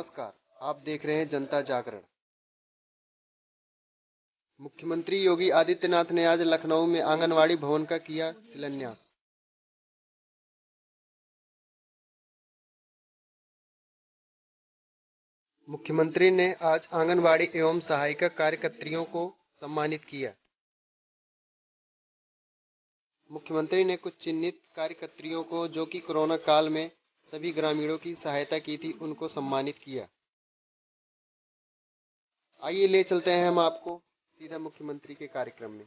नमस्कार, आप देख रहे हैं जनता जागरण। मुख्यमंत्री योगी आदित्यनाथ ने आज लखनऊ में आंगनवाड़ी भवन का किया शिलान्यास। मुख्यमंत्री ने आज आंगनवाड़ी एवं सहायिका कार्यकर्त्रियों को सम्मानित किया। मुख्यमंत्री ने कुछ चिन्हित कार्यकर्त्रियों को, जो कि कोरोना काल में सभी ग्रामीणों की सहायता की थी, उनको सम्मानित किया। आइए ले चलते हैं हम आपको सीधा मुख्यमंत्री के कार्यक्रम में।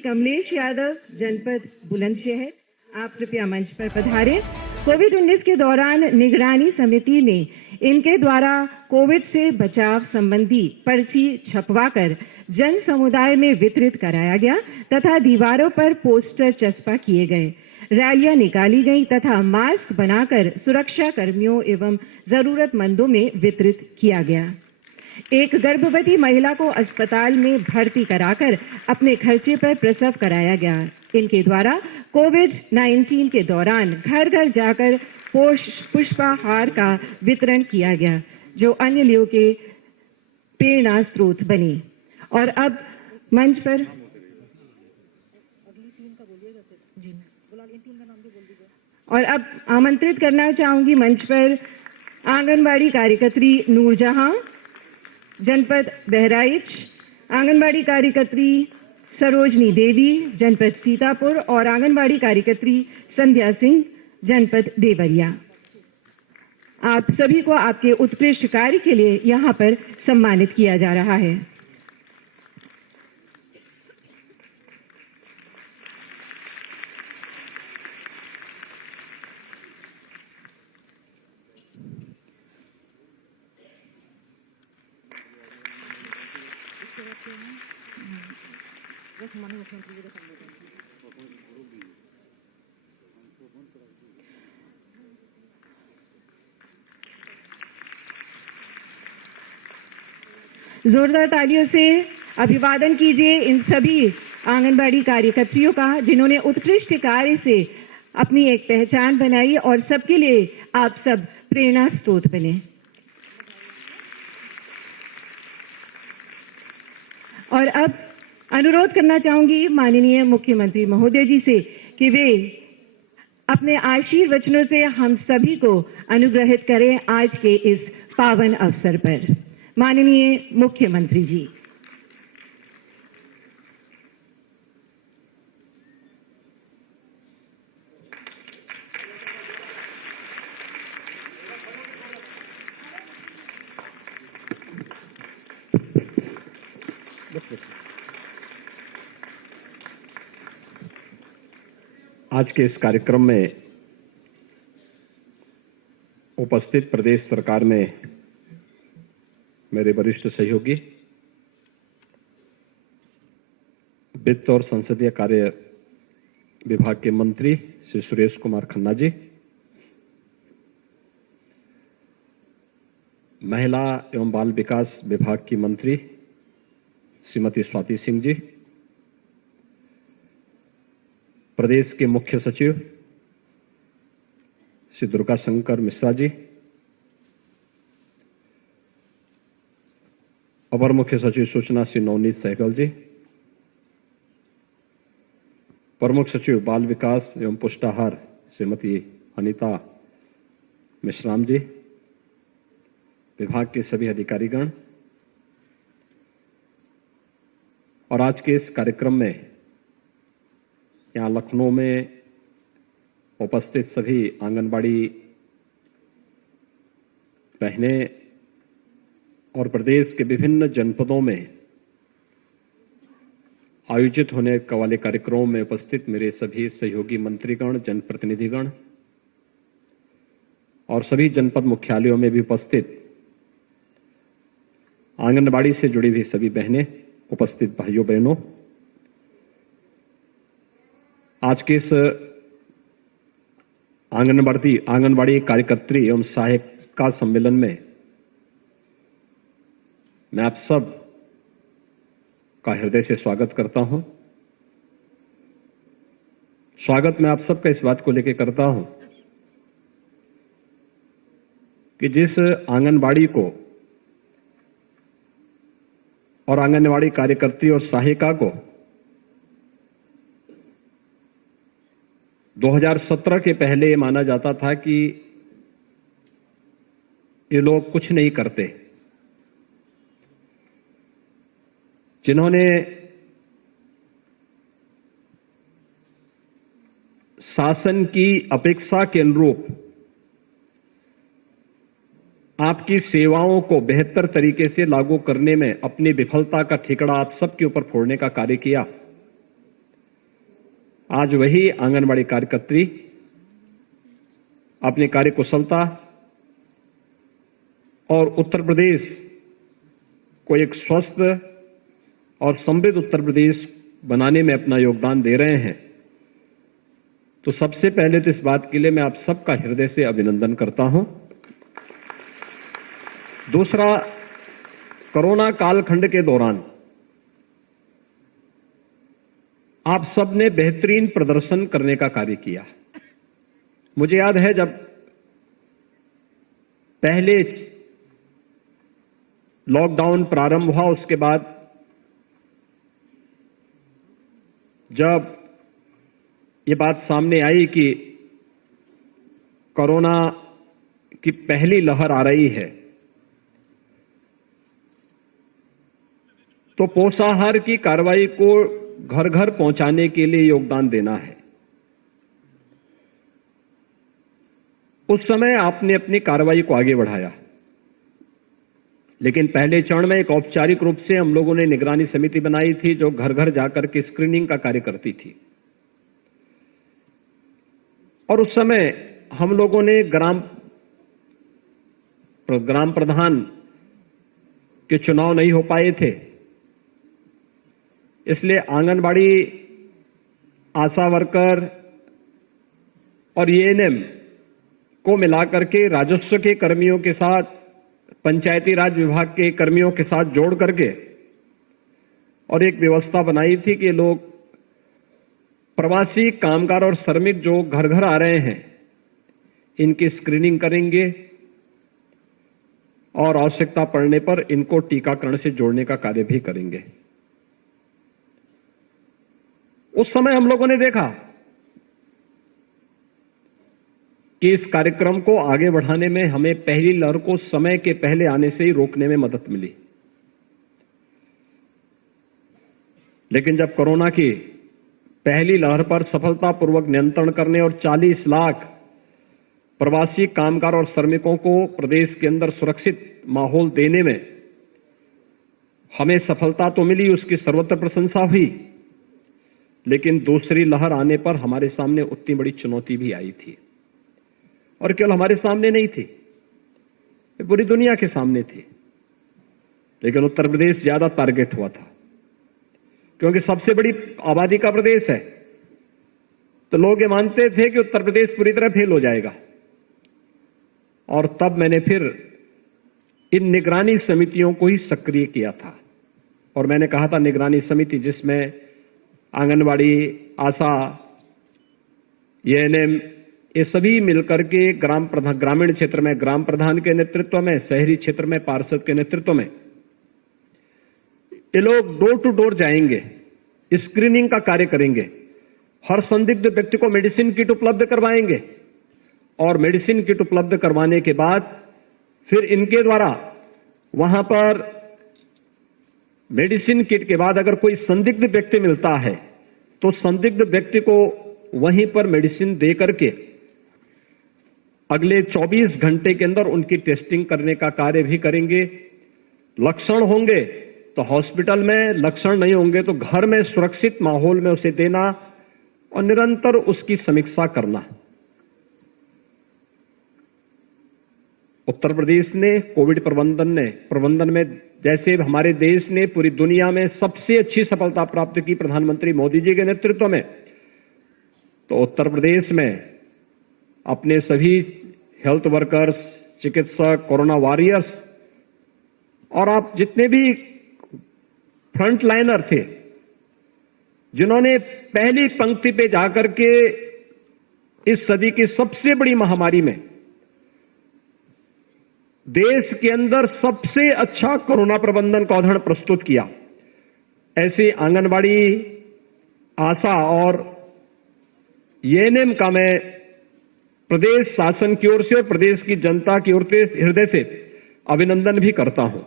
कमलेश यादव, जनपद बुलंदशहर, आप कृपया मंच पर पधारें। कोविड-19 के दौरान निगरानी समिति में इनके द्वारा कोविड से बचाव संबंधी पर्ची छपवाकर जन समुदाय में वितरित कराया गया तथा दीवारों पर पोस्टर चस्पा किए गए। रैलियां निकाली गई तथा मास्क बनाकर सुरक्षा कर्मियों एवं जरूरतमंदों में वितरित किया गया। एक गर्भवती महिला को अस्पताल में भर्ती कराकर अपने खर्चे पर प्रसव कराया गया। इनके द्वारा कोविड-19 के दौरान घर घर जाकर पुष्पाहार का वितरण किया गया, जो अन्य लोगों के प्रेरणा स्रोत बने। और अब मंच पर आमंत्रित करना चाहूंगी मंच पर आंगनबाड़ी कार्यकर्त्री नूरजहां, जनपद बहराइच, आंगनबाड़ी कार्यकर्त्री सरोजनी देवी, जनपद सीतापुर, और आंगनबाड़ी कार्यकर्त्री संध्या सिंह, जनपद देवरिया। आप सभी को आपके उत्कृष्ट कार्य के लिए यहां पर सम्मानित किया जा रहा है। जोरदार तालियों से अभिवादन कीजिए इन सभी आंगनबाड़ी कार्यकर्त्रियों का, जिन्होंने उत्कृष्ट कार्य से अपनी एक पहचान बनाई और सबके लिए आप सब प्रेरणा स्रोत बने। और अब अनुरोध करना चाहूंगी माननीय मुख्यमंत्री महोदय जी से कि वे अपने आशीर्वचनों से हम सभी को अनुग्रहित करें आज के इस पावन अवसर पर। माननीय मुख्यमंत्री जी। आज के इस कार्यक्रम में उपस्थित प्रदेश सरकार में मेरे वरिष्ठ सहयोगी, वित्त और संसदीय कार्य विभाग के मंत्री श्री सुरेश कुमार खन्ना जी, महिला एवं बाल विकास विभाग की मंत्री श्रीमती स्वाति सिंह जी, प्रदेश के मुख्य सचिव श्री दुर्गा शंकर मिश्रा जी, अपर मुख्य सचिव सूचना श्री नवनीत सहगल जी, प्रमुख सचिव बाल विकास एवं पुष्टाहार श्रीमती अनीता मिश्राम जी, विभाग के सभी अधिकारीगण, और आज के इस कार्यक्रम में यहाँ लखनऊ में उपस्थित सभी आंगनबाड़ी बहनें और प्रदेश के विभिन्न जनपदों में आयोजित होने वाले कार्यक्रमों में उपस्थित मेरे सभी सहयोगी मंत्रीगण, जनप्रतिनिधिगण और सभी जनपद मुख्यालयों में भी उपस्थित आंगनबाड़ी से जुड़ी हुई सभी बहनें, उपस्थित भाइयों बहनों, आज के इस आंगनबाड़ी कार्यकर्त्री एवं सहायिका सम्मेलन में मैं आप सब का हृदय से स्वागत करता हूं। स्वागत मैं आप सबका इस बात को लेकर करता हूं कि जिस आंगनबाड़ी को और आंगनबाड़ी कार्यकर्त्री और सहायिका को 2017 के पहले माना जाता था कि ये लोग कुछ नहीं करते, जिन्होंने शासन की अपेक्षा के अनुरूप आपकी सेवाओं को बेहतर तरीके से लागू करने में अपनी विफलता का ठिकरा आप सबके ऊपर फोड़ने का कार्य किया। आज वही आंगनबाड़ी कार्यकर्त्री अपनी कार्य कुशलता और उत्तर प्रदेश को एक स्वस्थ और समृद्ध उत्तर प्रदेश बनाने में अपना योगदान दे रहे हैं। तो सबसे पहले तो इस बात के लिए मैं आप सबका हृदय से अभिनंदन करता हूं। दूसरा, कोरोना कालखंड के दौरान आप सबने बेहतरीन प्रदर्शन करने का कार्य किया। मुझे याद है जब पहले लॉकडाउन प्रारंभ हुआ, उसके बाद जब ये बात सामने आई कि कोरोना की पहली लहर आ रही है, तो पोषाहार की कार्रवाई को घर घर पहुंचाने के लिए योगदान देना है। उस समय आपने अपनी कार्रवाई को आगे बढ़ाया, लेकिन पहले चरण में एक औपचारिक रूप से हम लोगों ने निगरानी समिति बनाई थी जो घर घर जाकर के स्क्रीनिंग का कार्य करती थी। और उस समय हम लोगों ने ग्राम प्रधान के चुनाव नहीं हो पाए थे, इसलिए आंगनबाड़ी, आशा वर्कर और एएनएम को मिलाकर के राजस्व के कर्मियों के साथ, पंचायती राज विभाग के कर्मियों के साथ जोड़ करके और एक व्यवस्था बनाई थी कि लोग प्रवासी कामगार और श्रमिक जो घर घर आ रहे हैं, इनकी स्क्रीनिंग करेंगे और आवश्यकता पड़ने पर इनको टीकाकरण से जोड़ने का कार्य भी करेंगे। उस समय हम लोगों ने देखा कि इस कार्यक्रम को आगे बढ़ाने में हमें पहली लहर को समय के पहले आने से ही रोकने में मदद मिली। लेकिन जब कोरोना की पहली लहर पर सफलतापूर्वक नियंत्रण करने और 40 लाख प्रवासी कामगार और श्रमिकों को प्रदेश के अंदर सुरक्षित माहौल देने में हमें सफलता तो मिली, उसकी सर्वत्र प्रशंसा हुई, लेकिन दूसरी लहर आने पर हमारे सामने उतनी बड़ी चुनौती भी आई थी। और केवल हमारे सामने नहीं थी, पूरी दुनिया के सामने थी। लेकिन उत्तर प्रदेश ज्यादा टारगेट हुआ था, क्योंकि सबसे बड़ी आबादी का प्रदेश है। तो लोग ये मानते थे कि उत्तर प्रदेश पूरी तरह फेल हो जाएगा। और तब मैंने फिर इन निगरानी समितियों को ही सक्रिय किया था। और मैंने कहा था निगरानी समिति जिसमें आंगनबाड़ी, आशा, एएनएम, ये सभी मिलकर के ग्रामीण क्षेत्र में ग्राम प्रधान के नेतृत्व में, शहरी क्षेत्र में पार्षद के नेतृत्व में ये लोग डोर टू डोर जाएंगे, स्क्रीनिंग का कार्य करेंगे, हर संदिग्ध व्यक्ति को मेडिसिन किट उपलब्ध करवाएंगे और मेडिसिन किट उपलब्ध करवाने के बाद फिर इनके द्वारा वहां पर मेडिसिन किट के बाद अगर कोई संदिग्ध व्यक्ति मिलता है तो संदिग्ध व्यक्ति को वहीं पर मेडिसिन दे करके अगले 24 घंटे के अंदर उनकी टेस्टिंग करने का कार्य भी करेंगे। लक्षण होंगे तो हॉस्पिटल में, लक्षण नहीं होंगे तो घर में सुरक्षित माहौल में उसे देना और निरंतर उसकी समीक्षा करना। उत्तर प्रदेश ने कोविड प्रबंधन में जैसे हमारे देश ने पूरी दुनिया में सबसे अच्छी सफलता प्राप्त की प्रधानमंत्री मोदी जी के नेतृत्व में, तो उत्तर प्रदेश में अपने सभी हेल्थ वर्कर्स, चिकित्सक, कोरोना वॉरियर्स और आप जितने भी फ्रंट लाइनर थे जिन्होंने पहली पंक्ति पे जाकर के इस सदी की सबसे बड़ी महामारी में देश के अंदर सबसे अच्छा कोरोना प्रबंधन का उदाहरण प्रस्तुत किया। ऐसे आंगनबाड़ी, आशा और एएनएम का मैं प्रदेश शासन की ओर से और प्रदेश की जनता की ओर से हृदय से अभिनंदन भी करता हूं।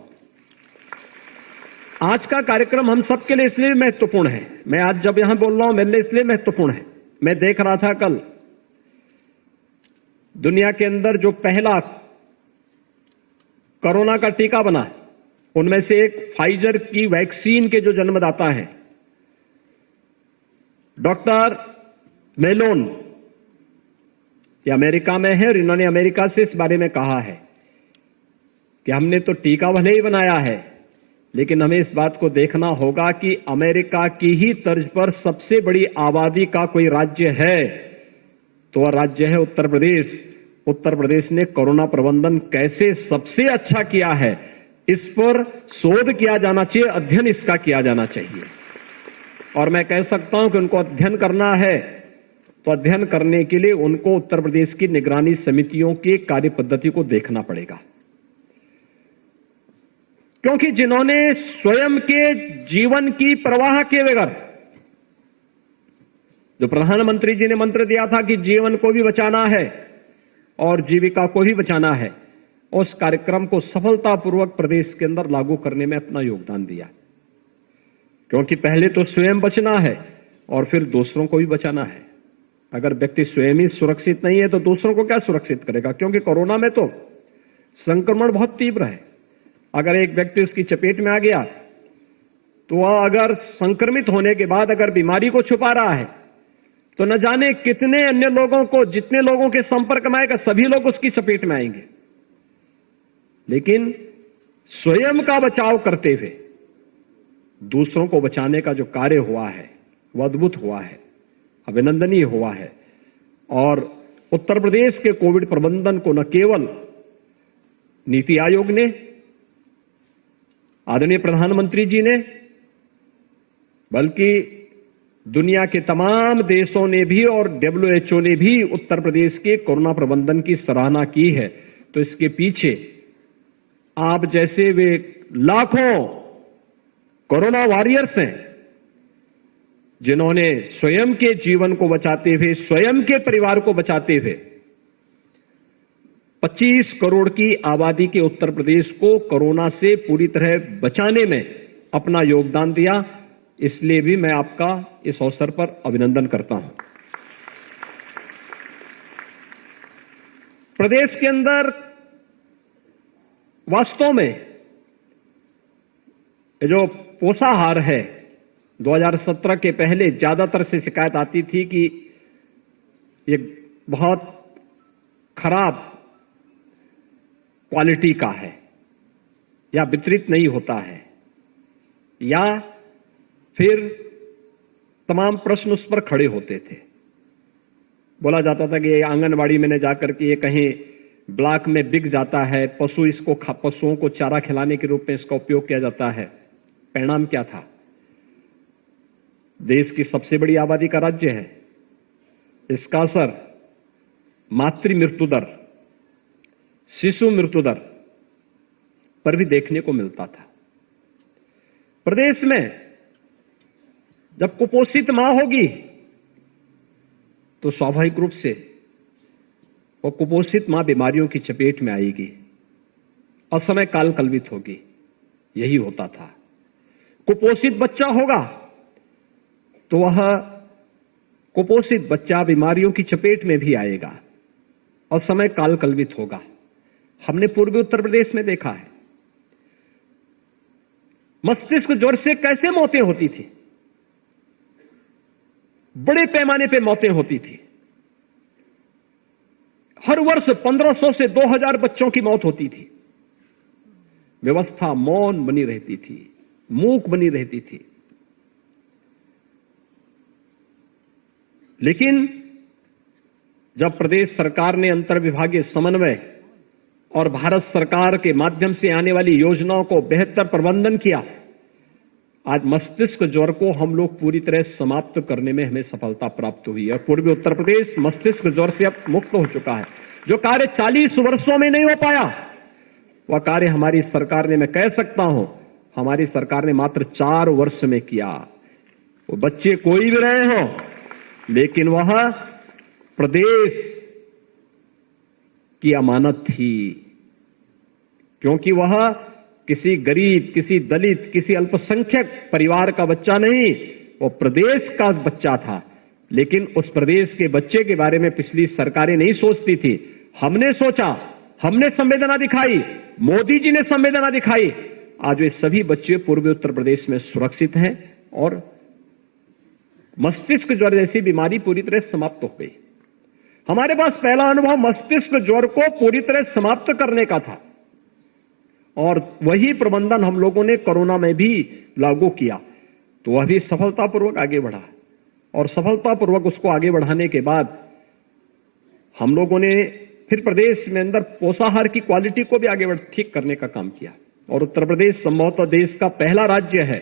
आज का कार्यक्रम हम सबके लिए इसलिए महत्वपूर्ण है, मैं आज जब यहां बोल रहा हूं मेरे लिए इसलिए महत्वपूर्ण है, मैं देख रहा था कल दुनिया के अंदर जो पहला कोरोना का टीका बना, उनमें से एक फाइजर की वैक्सीन के जो जन्मदाता हैं डॉक्टर मेलोन, ये अमेरिका में है और इन्होंने अमेरिका से इस बारे में कहा है कि हमने तो टीका भले ही बनाया है, लेकिन हमें इस बात को देखना होगा कि अमेरिका की ही तर्ज पर सबसे बड़ी आबादी का कोई राज्य है तो वह राज्य है उत्तर प्रदेश। उत्तर प्रदेश ने कोरोना प्रबंधन कैसे सबसे अच्छा किया है, इस पर शोध किया जाना चाहिए, अध्ययन इसका किया जाना चाहिए। और मैं कह सकता हूं कि उनको अध्ययन करना है तो अध्ययन करने के लिए उनको उत्तर प्रदेश की निगरानी समितियों की कार्य पद्धति को देखना पड़ेगा, क्योंकि जिन्होंने स्वयं के जीवन की परवाह किए बगैर, जो प्रधानमंत्री जी ने मंत्र दिया था कि जीवन को भी बचाना है और जीविका को भी बचाना है, उस कार्यक्रम को सफलतापूर्वक प्रदेश के अंदर लागू करने में अपना योगदान दिया। क्योंकि पहले तो स्वयं बचना है और फिर दूसरों को भी बचाना है। अगर व्यक्ति स्वयं ही सुरक्षित नहीं है तो दूसरों को क्या सुरक्षित करेगा, क्योंकि कोरोना में तो संक्रमण बहुत तीव्र है। अगर एक व्यक्ति उसकी चपेट में आ गया तो वह अगर संक्रमित होने के बाद अगर बीमारी को छुपा रहा है तो न जाने कितने अन्य लोगों को, जितने लोगों के संपर्क में आएगा सभी लोग उसकी चपेट में आएंगे। लेकिन स्वयं का बचाव करते हुए दूसरों को बचाने का जो कार्य हुआ है वह अद्भुत हुआ है, अभिनंदनीय हुआ है। और उत्तर प्रदेश के कोविड प्रबंधन को न केवल नीति आयोग ने, आदरणीय प्रधानमंत्री जी ने, बल्कि दुनिया के तमाम देशों ने भी और WHO ने भी उत्तर प्रदेश के कोरोना प्रबंधन की सराहना की है। तो इसके पीछे आप जैसे वे लाखों कोरोना वॉरियर्स हैं जिन्होंने स्वयं के जीवन को बचाते हुए, स्वयं के परिवार को बचाते हुए 25 करोड़ की आबादी के उत्तर प्रदेश को कोरोना से पूरी तरह बचाने में अपना योगदान दिया। इसलिए भी मैं आपका इस अवसर पर अभिनंदन करता हूं। प्रदेश के अंदर वास्तव में जो पोषाहार है, 2017 के पहले ज्यादातर से शिकायत आती थी कि ये बहुत खराब क्वालिटी का है या वितरित नहीं होता है, या फिर तमाम प्रश्न उस पर खड़े होते थे। बोला जाता था कि ये आंगनबाड़ी में न जाकर के ये कहीं ब्लॉक में बिक जाता है, पशुओं को चारा खिलाने के रूप में इसका उपयोग किया जाता है। परिणाम क्या था? देश की सबसे बड़ी आबादी का राज्य है, इसका असर मातृ मृत्यु दर, शिशु मृत्यु दर पर भी देखने को मिलता था। प्रदेश में जब कुपोषित मां होगी तो स्वाभाविक रूप से वो कुपोषित मां बीमारियों की चपेट में आएगी, असमय काल कलवित होगी। यही होता था। कुपोषित बच्चा होगा तो वह कुपोषित बच्चा बीमारियों की चपेट में भी आएगा और समय काल कलवित होगा। हमने पूर्वी उत्तर प्रदेश में देखा है मस्तिष्क ज्वर से कैसे मौतें होती थी, बड़े पैमाने पे मौतें होती थी। हर वर्ष 1500 से 2000 बच्चों की मौत होती थी। व्यवस्था मौन बनी रहती थी, मूक बनी रहती थी। लेकिन जब प्रदेश सरकार ने अंतर्विभागीय समन्वय और भारत सरकार के माध्यम से आने वाली योजनाओं को बेहतर प्रबंधन किया, आज मस्तिष्क ज्वर को हम लोग पूरी तरह समाप्त करने में हमें सफलता प्राप्त हुई है। पूर्वी उत्तर प्रदेश मस्तिष्क ज्वर से अब मुक्त हो चुका है। जो कार्य 40 वर्षों में नहीं हो पाया, वह कार्य हमारी सरकार ने, मैं कह सकता हूं, हमारी सरकार ने मात्र 4 वर्ष में किया। वो बच्चे कोई भी रहे हों, लेकिन वह प्रदेश की अमानत थी, क्योंकि वह किसी गरीब, किसी दलित, किसी अल्पसंख्यक परिवार का बच्चा नहीं, वो प्रदेश का बच्चा था। लेकिन उस प्रदेश के बच्चे के बारे में पिछली सरकारें नहीं सोचती थी। हमने सोचा, हमने संवेदना दिखाई, मोदी जी ने संवेदना दिखाई। आज वे सभी बच्चे पूर्वी उत्तर प्रदेश में सुरक्षित हैं और मस्तिष्क ज्वर जैसी बीमारी पूरी तरह समाप्त हो गई। हमारे पास पहला अनुभव मस्तिष्क ज्वर को पूरी तरह समाप्त करने का था और वही प्रबंधन हम लोगों ने कोरोना में भी लागू किया, तो वह भी सफलतापूर्वक आगे बढ़ा। और सफलतापूर्वक उसको आगे बढ़ाने के बाद हम लोगों ने फिर प्रदेश में अंदर पोषाहार की क्वालिटी को भी आगे ठीक करने का काम किया। और उत्तर प्रदेश संभवतः देश का पहला राज्य है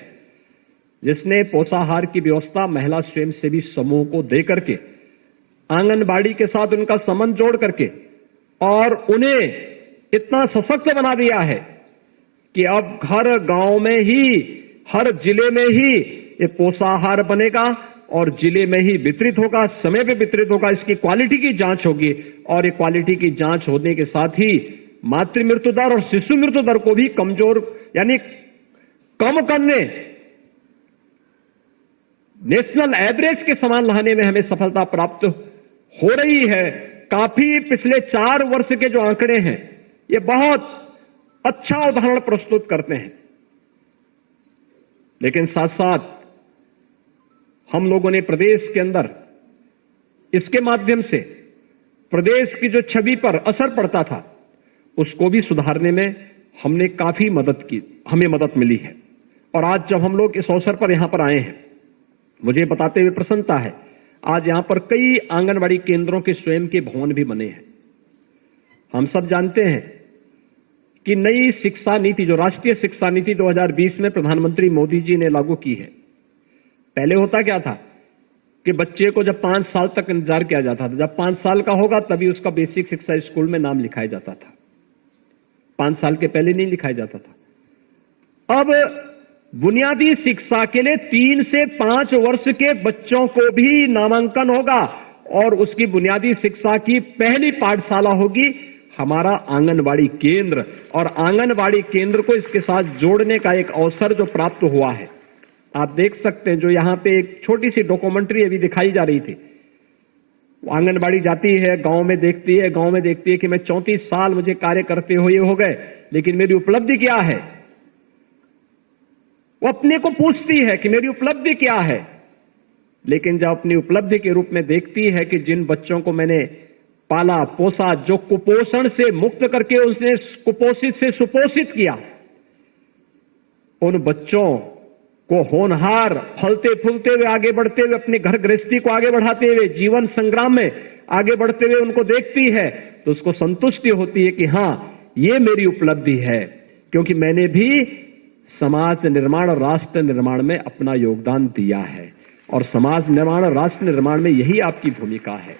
जिसने पोषाहार की व्यवस्था महिला स्वयंसेवी समूह को दे करके, आंगनबाड़ी के साथ उनका संबंध जोड़ करके और उन्हें इतना सशक्त बना दिया है कि अब हर गांव में ही, हर जिले में ही ये पोषाहार बनेगा और जिले में ही वितरित होगा, समय पे वितरित होगा। इसकी क्वालिटी की जांच होगी और ये क्वालिटी की जांच होने के साथ ही मातृ मृत्यु दर और शिशु मृत्यु दर को भी कमजोर यानी कम करने, नेशनल एवरेज के समान लाने में हमें सफलता प्राप्त हो रही है। काफी पिछले 4 वर्ष के जो आंकड़े हैं ये बहुत अच्छा उदाहरण प्रस्तुत करते हैं। लेकिन साथ साथ हम लोगों ने प्रदेश के अंदर इसके माध्यम से प्रदेश की जो छवि पर असर पड़ता था उसको भी सुधारने में हमने काफी मदद की, हमें मदद मिली है। और आज जब हम लोग इस अवसर पर यहां पर आए हैं, मुझे बताते हुए प्रसन्नता है, आज यहां पर कई आंगनबाड़ी केंद्रों के स्वयं के भवन भी बने हैं। हम सब जानते हैं कि नई शिक्षा नीति, जो राष्ट्रीय शिक्षा नीति 2020 में प्रधानमंत्री मोदी जी ने लागू की है, पहले होता क्या था कि बच्चे को जब 5 साल तक इंतजार किया जाता था, जब 5 साल का होगा तभी उसका बेसिक शिक्षा स्कूल में नाम लिखाया जाता था, 5 साल के पहले नहीं लिखाया जाता था। अब बुनियादी शिक्षा के लिए 3 से 5 वर्ष के बच्चों को भी नामांकन होगा और उसकी बुनियादी शिक्षा की पहली पाठशाला होगी हमारा आंगनबाड़ी केंद्र। और आंगनबाड़ी केंद्र को इसके साथ जोड़ने का एक अवसर जो प्राप्त हुआ है, आप देख सकते हैं, जो यहां पे एक छोटी सी डॉक्यूमेंट्री अभी दिखाई जा रही थी। आंगनबाड़ी जाती है, गांव में देखती है, गांव में देखती है कि मैं 34 साल मुझे कार्य करते हुए हो गए, लेकिन मेरी उपलब्धि क्या है। वो अपने को पूछती है कि मेरी उपलब्धि क्या है, लेकिन जब अपनी उपलब्धि के रूप में देखती है कि जिन बच्चों को मैंने पाला पोसा, जो कुपोषण से मुक्त करके उसने कुपोषित से सुपोषित किया, उन बच्चों को होनहार, फलते फूलते हुए आगे बढ़ते हुए, अपनी घर गृहस्थी को आगे बढ़ाते हुए, जीवन संग्राम में आगे बढ़ते हुए उनको देखती है तो उसको संतुष्टि होती है कि हां, ये मेरी उपलब्धि है, क्योंकि मैंने भी समाज निर्माण और राष्ट्र निर्माण में अपना योगदान दिया है। और समाज निर्माण और राष्ट्र निर्माण में यही आपकी भूमिका है,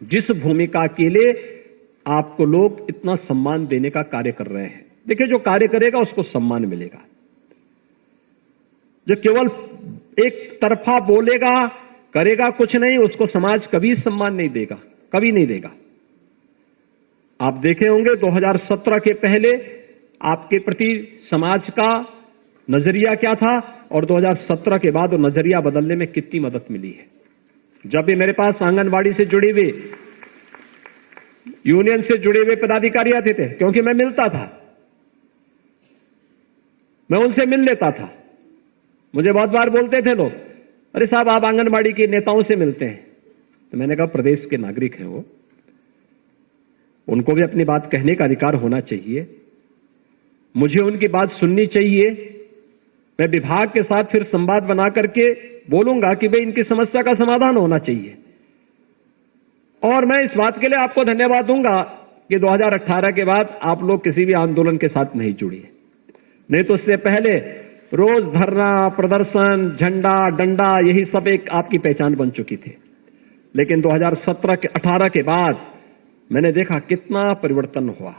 जिस भूमिका के लिए आपको लोग इतना सम्मान देने का कार्य कर रहे हैं। देखिए, जो कार्य करेगा उसको सम्मान मिलेगा, जो केवल एक तरफा बोलेगा, करेगा कुछ नहीं, उसको समाज कभी सम्मान नहीं देगा, कभी नहीं देगा। आप देखे होंगे 2017 के पहले आपके प्रति समाज का नजरिया क्या था और 2017 के बाद वो नजरिया बदलने में कितनी मदद मिली है। जब भी मेरे पास आंगनबाड़ी से जुड़े हुए, यूनियन से जुड़े हुए पदाधिकारी आते थे, क्योंकि मैं मिलता था, मैं उनसे मिल लेता था। मुझे बहुत बार बोलते थे लोग, अरे साहब आप आंगनबाड़ी के नेताओं से मिलते हैं। तो मैंने कहा प्रदेश के नागरिक हैं वो, उनको भी अपनी बात कहने का अधिकार होना चाहिए, मुझे उनकी बात सुननी चाहिए। मैं विभाग के साथ फिर संवाद बना करके बोलूंगा कि भाई इनकी समस्या का समाधान होना चाहिए। और मैं इस बात के लिए आपको धन्यवाद दूंगा कि 2018 के बाद आप लोग किसी भी आंदोलन के साथ नहीं जुड़े, नहीं तो उससे पहले रोज धरना, प्रदर्शन, झंडा, डंडा, यही सब एक आपकी पहचान बन चुकी थी। लेकिन 2017 के 18 के बाद मैंने देखा कितना परिवर्तन हुआ।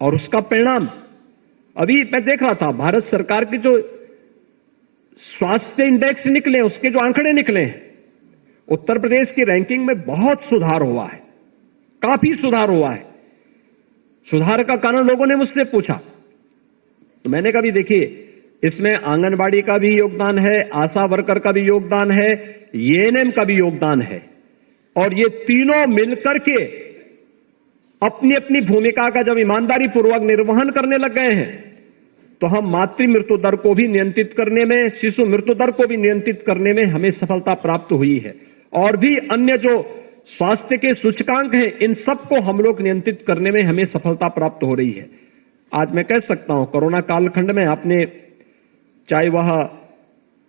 और उसका परिणाम अभी मैं देख रहा था, भारत सरकार के जो स्वास्थ्य इंडेक्स निकले, उसके जो आंकड़े निकले हैं, उत्तर प्रदेश की रैंकिंग में बहुत सुधार हुआ है, काफी सुधार हुआ है। सुधार का कारण लोगों ने मुझसे पूछा, तो मैंने कहा भी देखिए, इसमें आंगनबाड़ी का भी योगदान है, आशा वर्कर का भी योगदान है, एएनएम का भी योगदान है, और ये तीनों मिलकर के अपनी अपनी भूमिका का जब ईमानदारी पूर्वक निर्वहन करने लग गए हैं, तो हम मातृ मृत्यु दर को भी नियंत्रित करने में, शिशु मृत्यु दर को भी नियंत्रित करने में हमें सफलता प्राप्त हुई है। और भी अन्य जो स्वास्थ्य के सूचकांक हैं, इन सबको हम लोग नियंत्रित करने में हमें सफलता प्राप्त हो रही है। आज मैं कह सकता हूं, कोरोना कालखंड में आपने, चाहे वह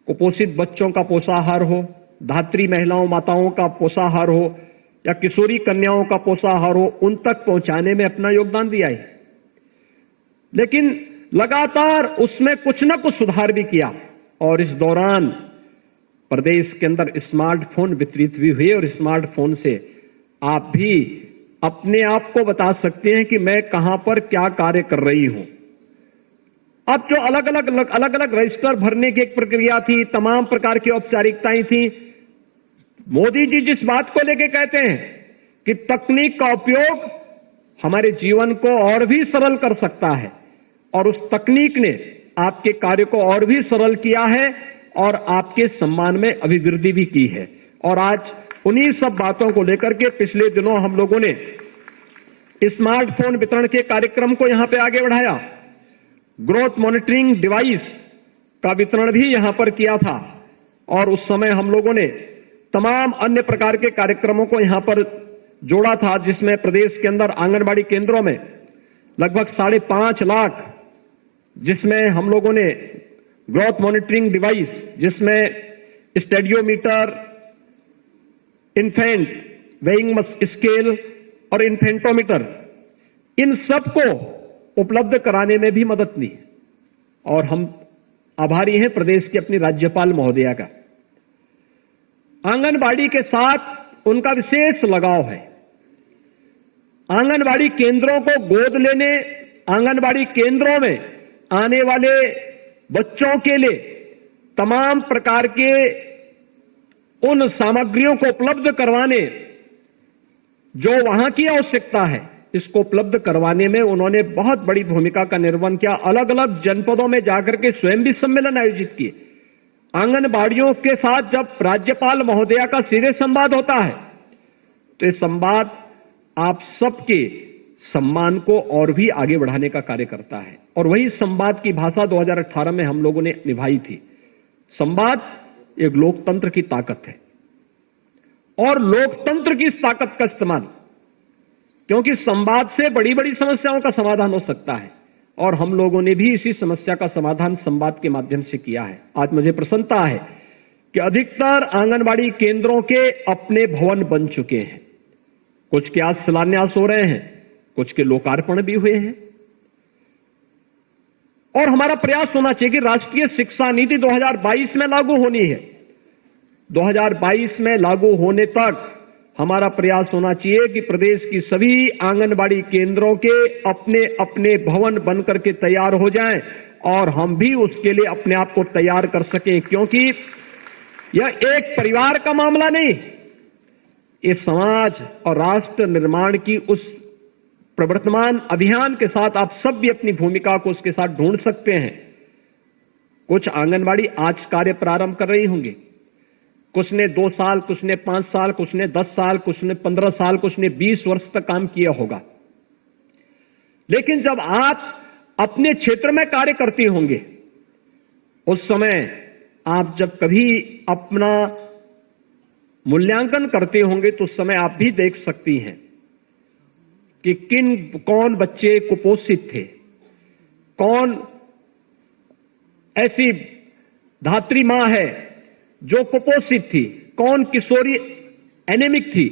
कुपोषित बच्चों का पोषाहार हो, धात्री महिलाओं माताओं का पोषाहार हो, या किशोरी कन्याओं का पोषाहार हो, उन तक पहुंचाने में अपना योगदान दिया है। लेकिन लगातार उसमें कुछ न कुछ सुधार भी किया, और इस दौरान प्रदेश के अंदर स्मार्टफोन वितरित भी हुए, और स्मार्टफोन से आप भी अपने आप को बता सकते हैं कि मैं कहां पर क्या कार्य कर रही हूं। अब जो अलग अलग रजिस्टर भरने की एक प्रक्रिया थी, तमाम प्रकार की औपचारिकताएं थी, मोदी जी जिस बात को लेकर कहते हैं कि तकनीक का उपयोग हमारे जीवन को और भी सरल कर सकता है, और उस तकनीक ने आपके कार्य को और भी सरल किया है और आपके सम्मान में अभिवृद्धि भी की है। और आज उन्हीं सब बातों को लेकर के पिछले दिनों हम लोगों ने स्मार्टफोन वितरण के कार्यक्रम को यहां पे आगे बढ़ाया। ग्रोथ मॉनिटरिंग डिवाइस का वितरण भी यहां पर किया था, और उस समय हम लोगों ने तमाम अन्य प्रकार के कार्यक्रमों को यहां पर जोड़ा था, जिसमें प्रदेश के अंदर आंगनबाड़ी केंद्रों में लगभग 5.5 लाख, जिसमें हम लोगों ने ग्रोथ मॉनिटरिंग डिवाइस, जिसमें स्टेडियोमीटर, इन्फेंट वेइंग स्केल और इन्फेंटोमीटर, इन सबको उपलब्ध कराने में भी मदद ली। और हम आभारी हैं प्रदेश की अपनी राज्यपाल महोदया का। आंगनबाड़ी के साथ उनका विशेष लगाव है। आंगनबाड़ी केंद्रों को गोद लेने, आंगनबाड़ी केंद्रों में आने वाले बच्चों के लिए तमाम प्रकार के उन सामग्रियों को उपलब्ध करवाने, जो वहां की आवश्यकता है, इसको उपलब्ध करवाने में उन्होंने बहुत बड़ी भूमिका का निर्वहन किया। अलग अलग जनपदों में जाकर के स्वयं भी सम्मेलन आयोजित किए। आंगनबाड़ियों के साथ जब राज्यपाल महोदया का सीधे संवाद होता है, तो ये संवाद आप सबके सम्मान को और भी आगे बढ़ाने का कार्य करता है। और वही संवाद की भाषा 2018 में हम लोगों ने निभाई थी। संवाद एक लोकतंत्र की ताकत है, और लोकतंत्र की इस ताकत का इस्तेमाल, क्योंकि संवाद से बड़ी बड़ी समस्याओं का समाधान हो सकता है, और हम लोगों ने भी इसी समस्या का समाधान संवाद के माध्यम से किया है। आज मुझे प्रसन्नता है कि अधिकतर आंगनबाड़ी केंद्रों के अपने भवन बन चुके हैं। कुछ के आज शिलान्यास हो रहे हैं, कुछ के लोकार्पण भी हुए हैं। और हमारा प्रयास होना चाहिए कि राष्ट्रीय शिक्षा नीति 2022 में लागू होनी है। 2022 में लागू होने तक हमारा प्रयास होना चाहिए कि प्रदेश की सभी आंगनबाड़ी केंद्रों के अपने अपने भवन बनकर के तैयार हो जाएं, और हम भी उसके लिए अपने आप को तैयार कर सकें, क्योंकि यह एक परिवार का मामला नहीं, ये समाज और राष्ट्र निर्माण की उस प्रवर्तमान अभियान के साथ आप सब भी अपनी भूमिका को उसके साथ ढूंढ सकते हैं। कुछ आंगनबाड़ी आज कार्य प्रारंभ कर रही होंगी, कुछ ने 2 साल, कुछ ने 5 साल, कुछ ने 10 साल, कुछ ने 15 साल, कुछ ने 20 वर्ष तक काम किया होगा। लेकिन जब आप अपने क्षेत्र में कार्य करती होंगे, उस समय आप जब कभी अपना मूल्यांकन करते होंगे, तो उस समय आप भी देख सकती हैं कि कौन बच्चे कुपोषित थे, कौन ऐसी धात्री मां है जो कुपोषित थी, कौन किशोरी एनेमिक थी,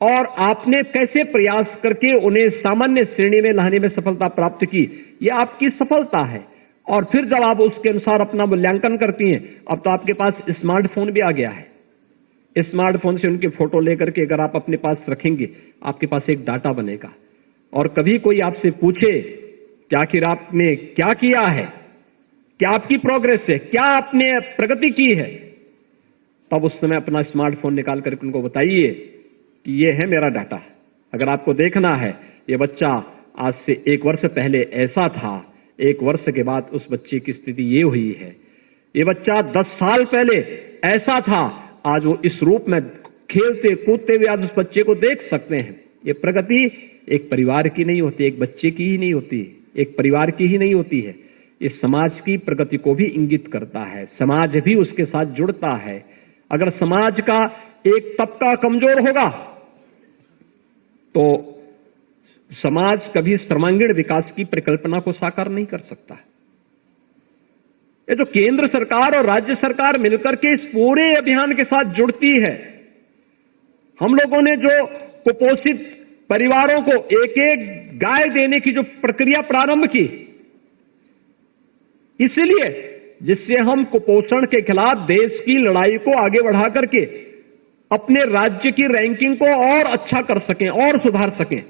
और आपने कैसे प्रयास करके उन्हें सामान्य श्रेणी में लाने में सफलता प्राप्त की। यह आपकी सफलता है। और फिर जब आप उसके अनुसार अपना मूल्यांकन करती हैं, अब तो आपके पास स्मार्टफोन भी आ गया है। स्मार्टफोन से उनकी फोटो लेकर के अगर आप अपने पास रखेंगे, आपके पास एक डाटा बनेगा। और कभी कोई आपसे पूछे कि आखिर आपने क्या किया है, क्या आपकी प्रोग्रेस है, क्या आपने प्रगति की है, तब उस समय अपना स्मार्टफोन निकाल करके उनको बताइए कि ये है मेरा डाटा। अगर आपको देखना है ये बच्चा आज से 1 वर्ष पहले ऐसा था, 1 वर्ष के बाद उस बच्चे की स्थिति ये हुई है, ये बच्चा 10 साल पहले ऐसा था, आज वो इस रूप में खेलते कूदते हुए आज उस बच्चे को देख सकते हैं। ये प्रगति एक परिवार की नहीं होती, एक बच्चे की ही नहीं होती, एक परिवार की ही नहीं होती है, ये समाज की प्रगति को भी इंगित करता है, समाज भी उसके साथ जुड़ता है। अगर समाज का एक तबका कमजोर होगा तो समाज कभी सर्वांगीण विकास की परिकल्पना को साकार नहीं कर सकता। ये जो केंद्र सरकार और राज्य सरकार मिलकर के इस पूरे अभियान के साथ जुड़ती है, हम लोगों ने जो कुपोषित परिवारों को एक एक गाय देने की जो प्रक्रिया प्रारंभ की, इसलिए जिससे हम कुपोषण के खिलाफ देश की लड़ाई को आगे बढ़ा करके अपने राज्य की रैंकिंग को और अच्छा कर सकें और सुधार सकें,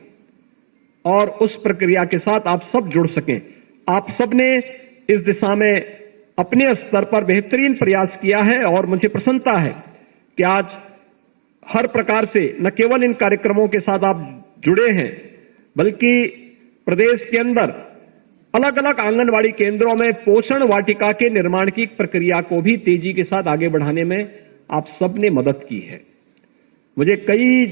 और उस प्रक्रिया के साथ आप सब जुड़ सकें। आप सब ने इस दिशा में अपने स्तर पर बेहतरीन प्रयास किया है और मुझे प्रसन्नता है कि आज हर प्रकार से न केवल इन कार्यक्रमों के साथ आप जुड़े हैं, बल्कि प्रदेश के अंदर अलग अलग आंगनवाड़ी केंद्रों में पोषण वाटिका के निर्माण की प्रक्रिया को भी तेजी के साथ आगे बढ़ाने में आप सब ने मदद की है। मुझे कई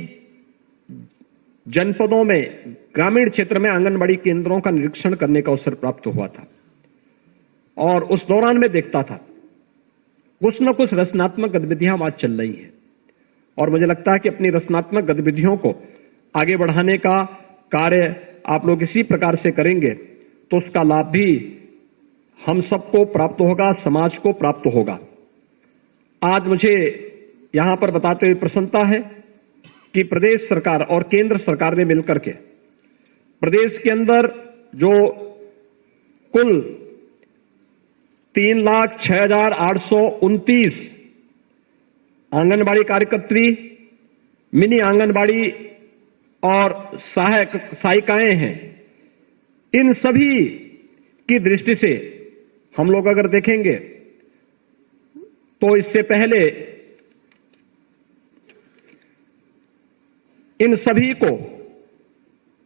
जनपदों में, ग्रामीण क्षेत्र में आंगनवाड़ी केंद्रों का निरीक्षण करने का अवसर प्राप्त हुआ था और उस दौरान मैं देखता था कुछ न कुछ रचनात्मक गतिविधियां आज चल रही हैं, और मुझे लगता है कि अपनी रचनात्मक गतिविधियों को आगे बढ़ाने का कार्य आप लोग इसी प्रकार से करेंगे तो उसका लाभ भी हम सबको प्राप्त होगा, समाज को प्राप्त होगा। आज मुझे यहां पर बताते हुए प्रसन्नता है कि प्रदेश सरकार और केंद्र सरकार ने मिलकर के प्रदेश के अंदर जो कुल 3,06,829 आंगनबाड़ी कार्यकर्त्री, मिनी आंगनबाड़ी और सहायिकाएं हैं, इन सभी की दृष्टि से हम लोग अगर देखेंगे तो इससे पहले इन सभी को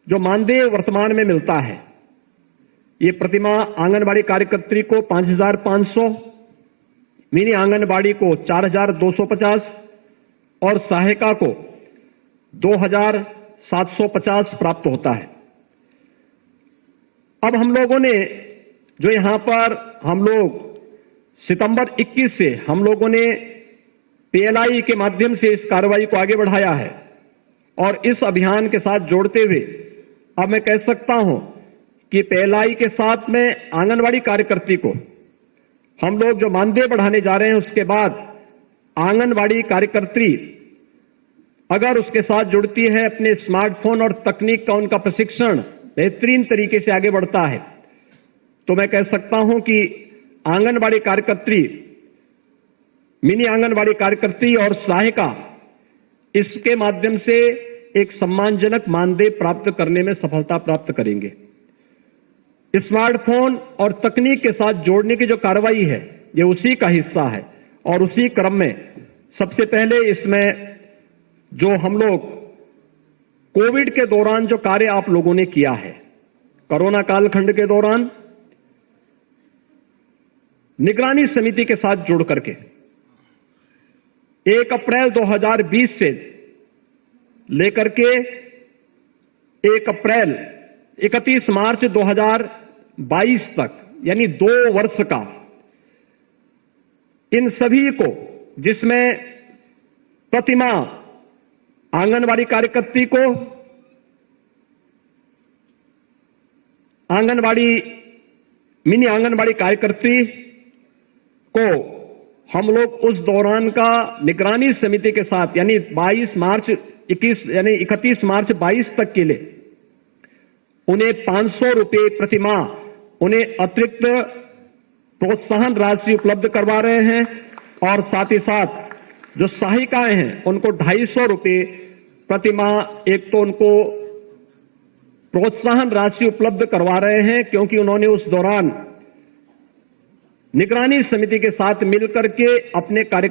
जो मानदेय वर्तमान में मिलता है, ये प्रतिमा आंगनबाड़ी कार्यकर्त्री को 5,500, मिनी आंगनबाड़ी को 4,250 और सहायिका को 2,750 प्राप्त होता है। अब हम लोगों ने जो यहां पर हम लोग सितंबर 21 से हम लोगों ने पीएलआई के माध्यम से इस कार्रवाई को आगे बढ़ाया है और इस अभियान के साथ जोड़ते हुए अब मैं कह सकता हूं कि पीएलआई के साथ में आंगनवाड़ी कार्यकर्ती को हम लोग जो मानदेय बढ़ाने जा रहे हैं, उसके बाद आंगनवाड़ी कार्यकर्ती अगर उसके साथ जुड़ती है, अपने स्मार्टफोन और तकनीक का उनका प्रशिक्षण बेहतरीन तरीके से आगे बढ़ता है, तो मैं कह सकता हूं कि आंगनवाड़ी कार्यकर्ती, मिनी आंगनवाड़ी कार्यकर्ती और सहायिका इसके माध्यम से एक सम्मानजनक मानदेय प्राप्त करने में सफलता प्राप्त करेंगे। स्मार्टफोन और तकनीक के साथ जोड़ने की जो कार्रवाई है, ये उसी का हिस्सा है और उसी क्रम में सबसे पहले इसमें जो हम लोग कोविड के दौरान जो कार्य आप लोगों ने किया है, कोरोना कालखंड के दौरान निगरानी समिति के साथ जुड़ करके 1 अप्रैल 2020 से लेकर के 31 मार्च 2022 तक, यानी 2 वर्ष का, इन सभी को, जिसमें प्रतिमा आंगनवाड़ी कार्यकर्ती को मिनी आंगनवाड़ी कार्यकर्ती को हम लोग उस दौरान का निगरानी समिति के साथ यानी 31 मार्च 22 तक के लिए उन्हें 500 रुपये प्रतिमाह उन्हें अतिरिक्त प्रोत्साहन राशि उपलब्ध करवा रहे हैं और साथ ही साथ जो सहायिकाएं हैं उनको 250 रुपये प्रतिमाह एक तो उनको प्रोत्साहन राशि उपलब्ध करवा रहे हैं, क्योंकि उन्होंने उस दौरान निगरानी समिति के साथ मिलकर के अपने कार्य